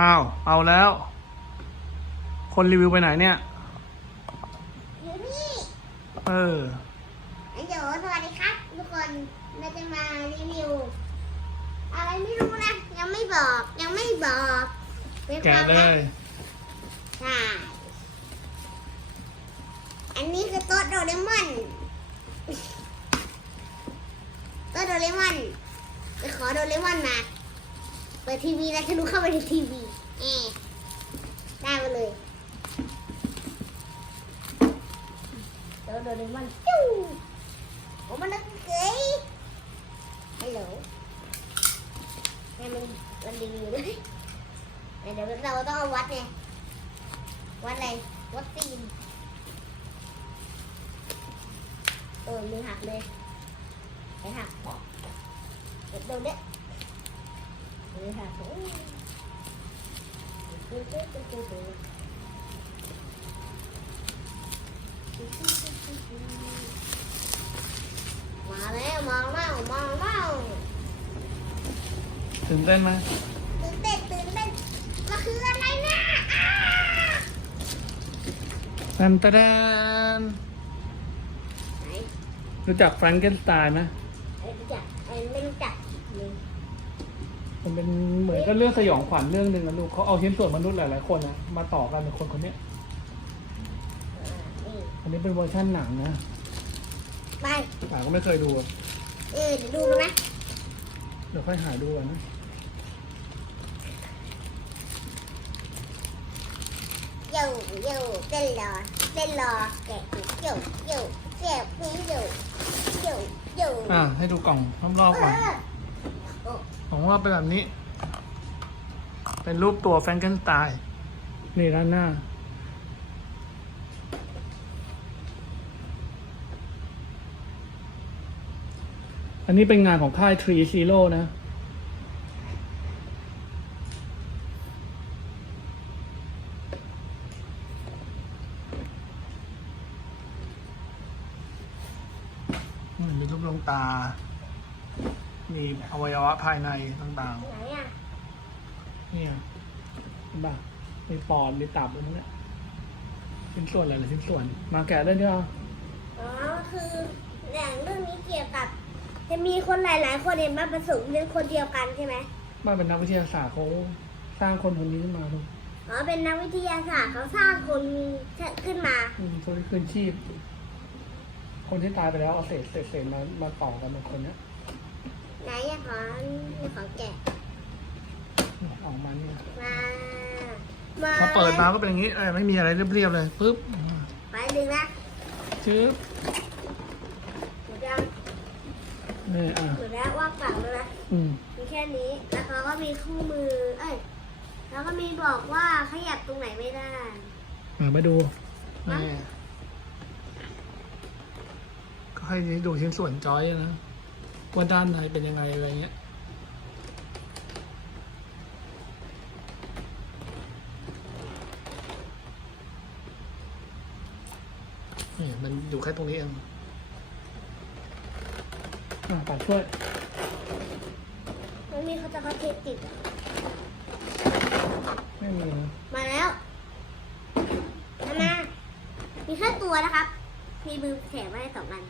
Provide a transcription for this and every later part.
อ้าว เอาแล้ว คนรีวิวไปไหนเนี่ย อยู่นี่เออเดี๋ยวสวัสดีครับทุกคนเราจะมารีวิว อะไรไม่รู้นะ ยังไม่บอก ยังไม่บอกเป็นคแกะวามเลลับย ใช่ อันนี้คือโต๊ะโดเรมอนโต๊ะโดเรมอนไปขอโดเรมอนมาเปิดทีวีแล้วทะลุเข้าไปในทีวีเอได้มาเลยโต๊ะโดเรมอนจู้โอ้มันนักเกยฮัลโหลให้มันมันดึงอยู่ด้วยเดี๋ยวเราต้องเอาวัดไงวัดอะไรวัดตีนเออมือหักเลยไอ้หักบอกเดี๋ยวโดนเด็ด มือหักโอ้ยตึ๊ดตึ๊ดตึ๊ดตึ๊ดตึ๊ดมาแล้วมองเมามาเมาตื่นเต้นไหมตื่นเต้นตื่นเต้นมันคืออะไรนะอ้าแฟนตาแดนไหนรู้จักแฟรงเกนสไตน์ไหม ไอ้รู้จักไอ้ไม่รู้จักเลย มันเป็นเหมือนกับเรื่องสยองขวัญเรื่องหนึ่งนะลูกเขาเอาชิ้นส่วนมนุษย์หลายๆคนนะมาต่อกันเป็นคนคนเนี้ยอ่านี่อันนี้เป็นเวอร์ชั่นหนังนะไปหาก็ไม่เคยดูเออเดี๋ยวดูกันนะเดี๋ยวค่อยหาดูกันนะโย่โย่เต้นรอเต้นรอแกะโย่โย่แกะเพลงโย่โย่โย่อ่าให้ดูกล่องรอบๆก่อนโอ้ขอ งว่าเป็นแบบนี้ เป็นรูปตัวแฟรงเกนสไตน์นี่ด้านหน้า อันนี้เป็นงานของค่าย3 Zero นะ อืมมีรูปดวงตา มีอวัยวะ ภายในต่างไหนอะๆนี่ไงเห็นปะมีปอดมีตับอะไรพวกเนี้ยชิ้นส่วนอะไรชิ้นส่วน มาแกะได้ด้วยเหรออ๋อคืออย่างเรื่องนี้เกี่ยวกับ จะมีคนหลาย ๆ คนเนี่ยมาผสมเป็นคนเดียวกันใช่ไหมบ้านเป็นนักวิทยาศาสตร์เขาสร้างคนคนนี้ขึ้นมาดูอ๋อเป็นนักวิทยาศาสตร์เขาสร้างคนขึ้นมาอืมคนที่คืนชีพ คนที่ตายไปแล้วเอาเศษเศษเศษมามาต่อกันเป็นคนเนี้ย ไหนอะขอขอแกะออกมาเนี่ยมามาพอเปิดมาก็เป็นอย่างนี้เออไม่มีอะไรเรียบๆเลยปุ๊บไปดึงนะชื้อหมดยังนี่อะหมดแล้วว่างเปล่าแล้วนะอืมมีแค่นี้แล้วเขาก็มีคู่มือ เอ้ยแล้วก็มีบอกว่าขยับตรงไหนไม่ได้อะมาดูฮะนี่ก็ให้ดูชิ้นส่วนจอยนะ ว่าด้านในเป็นยังไงอะไรเงี้ยนี่มันอยู่แค่ตรงนี้เองอะปัดช่วย มันมีเขาจะเขาเทปติดอะไม่มีนะมาแล้วมามามีแค่ตัวนะครับ มีมือแผลไว้สองอัน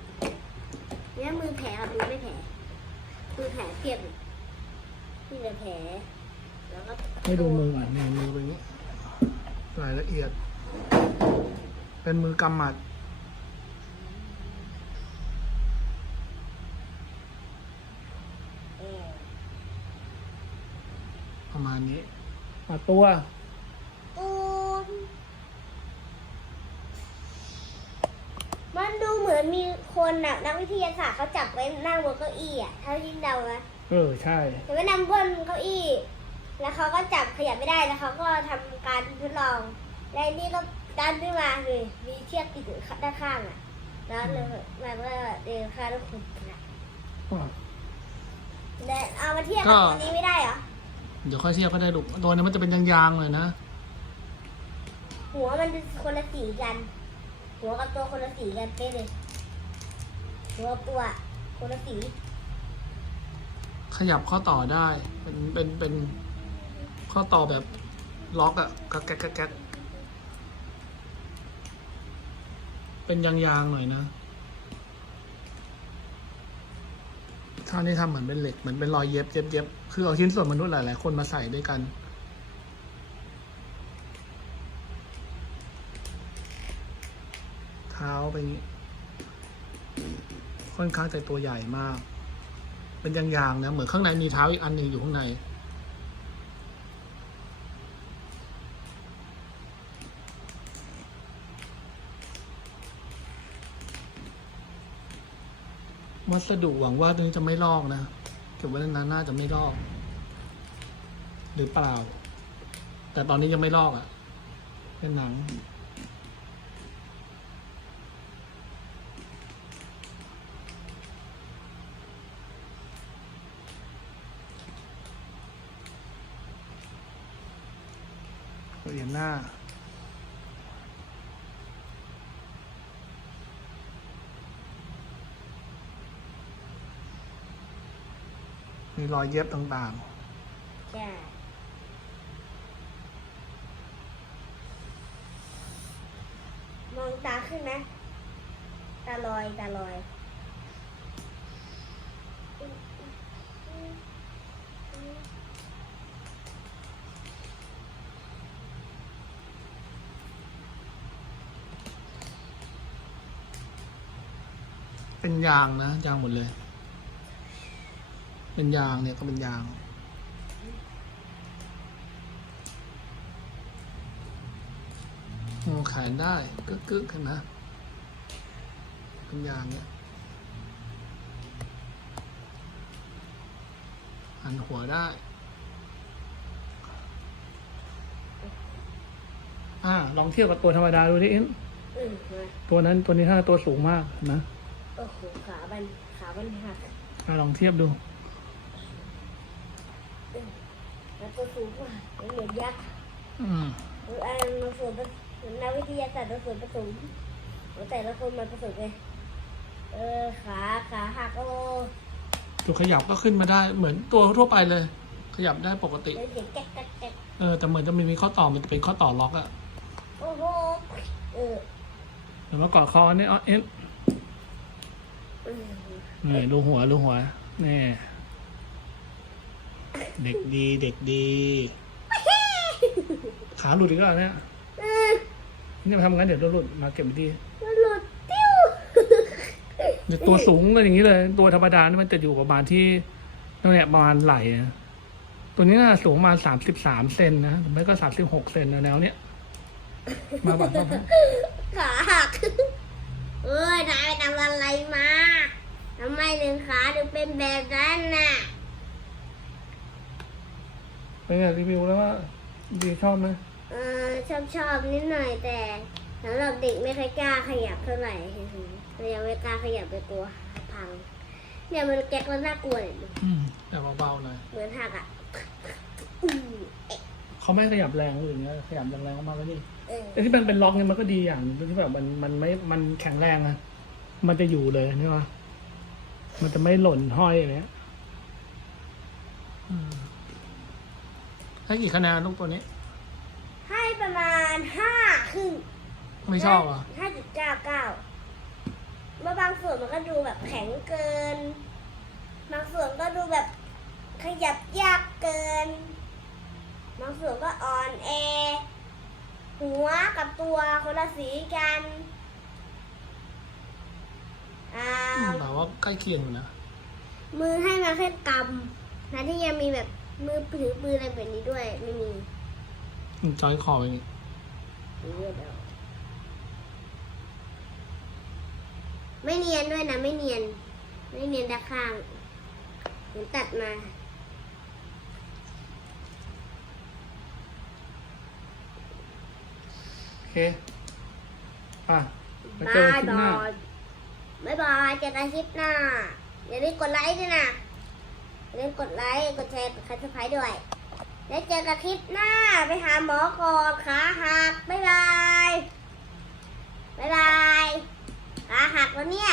มีทั้งมือแผลกับมือไม่แผล มือแผลเทียบเลยนี่เลยแผลแล้วก็ให้ดูมือก่อนนี่มือเป็นอย่างนี้รายละเอียด เป็นมือกำหมัดเออประมาณนี้อะตัว ตูนมันดูเหมื อนมีคนน่ะนักวิทยาศาสตร์เขาจับไว้นั่งบนเก้าอี้อะเท่าที่เดานะเออใช่ แต่ว่านั่งบนเก้าอี้ แล้วเขาก็จับขยับไม่ได้แล้วเขาก็ทำการทดลอง และนี่ก็ดันขึ้นมาเลยมีเชือกติดอยู่ด้านข้างอะ แล้วเลยมันก็เดินข้างทุกคนนะอะแต่เอามาเทียบกับก็ตัวนี้ไม่ได้เหรอเดี๋ยวค่อยเทียบก็ได้ลูกตัวนี้มันจะเป็นยางๆเลยนะ หัวมันเป็นคนละสีกัน หัวกับตัวคนละสีกันเป๊ะเลย หัวกับตัวคนละสี ขยับข้อต่อได้ เป็นเป็นเป็นข้อต่อแบบล็อกอะก็แก๊กแก๊กแก๊กเป็นยางๆหน่อยนะท่านี้ทำเหมือนเป็นเหล็กเหมือนเป็นรอยเย็บเย็บเย็บคือเอาชิ้นส่วนมนุษย์หลายๆคนมาใส่ด้วยกัน ท้าไปนี้ ค่อนข้างจะตัวใหญ่มาก เป็นยางๆนะ เหมือนข้างในมีเท้าอีกอันหนึ่งอยู่ข้างในวัสดุหวังว่าตัวนี้จะไม่ลอกนะ เก็บไว้นานๆน่าจะไม่ลอก หรือเปล่า แต่ตอนนี้ยังไม่ลอกอะ่ะ เป็นหนัง เหรียญหน้า มีรอยเย็บต่างใช่มองตาขึ้นไหมตาลอย ตาลอย เป็นยางนะ ยางหมดเลย เป็นยางเนี่ยก็เป็นยางโอ้ขายได้กึกกึกๆเห็นไหมเป็นยางเนี่ยหันหัวได้ อ่า ลองเทียบกับตัวธรรมดาดูดิเอ็นอืมมาตัวนั้นตัวนี้ถ้าตัวสูงมากนะ โอ้โหขาบันขาบันหักอ่าลองเทียบดู แล้วตัวสูงกว่ามันเหมือนยักษ์อืมหรืออะไรมันส่วนผสมนักวิทยาศาสตร์มันส่วนผสมของแต่ละคนมันผสมไงเออขาขาหักโอ้ตัวขยับก็ขึ้นมาได้เหมือนตัวทั่วไปเลย ขยับได้ปกติแล้วเสียงแก๊กแก๊กแก๊กเออแต่เหมือนจะมีมีข้อต่อมันจะเป็นข้อต่อล็อกอะโอ้โหเออเดี๋ยวมาเกาะคอเนี่ยเอาเอ็นเออ นี่ดูหัวดูหัวแน่เด็กดีเด็กดี ขาหลุดอีกแล้วเนี่ยเออนี่มาทำงั้นเดี๋ยวหลุดมาเก็บดีมันหลุดติ้วเดี๋ยวตัวสูงกันอย่างนี้เลย ตัวธรรมดานี่มันจะอยู่ประมาณที่นั่นแหละประมาณไหล่นะตัวนี้น่าสูงประมาณสามสิบสามเซนนะหรือไม่ก็สามสิบหกเซนนะแนวเนี้ยมาแบบมาแบบขาหักเอ้ยนายไปทำอะไรมา ทำไมถึงขาถึงเป็นแบบนั้นน่ะเป็นไงรีวิวแล้วว่าดีชอบไหมเออชอบชอบนิดหน่อยแต่สำหรับเด็กไม่ค่อยกล้าขยับเท่าไหร่เรายังไม่กล้าขยับไปกลัวพัง เนี่ยมันแก๊กแล้วน่ากลัวเลยอืมแต่เบาๆหน่อยเหมือนหักอะอืมเขาไม่ขยับแรงหรืออย่างเงี้ยขยับแรงๆมากก็ดีเออแต่ที่มันเป็นล็อกเนี่ยมันก็ดีอย่างหนึงที่แบบมันมันไม่มันแข็งแรงอะมันจะอยู่เลยนี่วะมั นจะไม่หล่นห้อยอะไรเงี้ยอืมให้กี่คะแนนลูกตัวนี้ ให้ประมาณห้าครึ่งไม่ชอบอะ ห้าจุดเก้าเก้าเมื่อบางส่วนมันก็ดูแบบแข็งเกิน บางส่วนก็ดูแบบขยับยากเกิน บางส่วนก็อ่อนแอ หัวกับตัวคนละสีกัน อ่าแต่ว่าใกล้เคียงอยู่นะ มือให้มาแค่กำนะที่ยังมีแบบมือถือปืนอะไรแบบนี้ด้วยไม่มีอืมจอยคออย่างงี้เลือดออกไม่เนียนด้วยนะ ไม่เนียน ไม่เนียนด้านข้างเหมือนตัดมาโอเค อะมาบาเจอยคลิปหบาน้าย บายบายเจอกันคลิปหน้า อย่าลืมกดไลค์ด้วยนะอย่าลืมกดไลค์ กดแชร์ กดคันสไคร์ด้วย แล้วเจอกันคลิปหน้า ไปหาหมอก่อนขาหัก บ๊ายบาย บ๊ายบาย ขาหักแล้วเนี่ย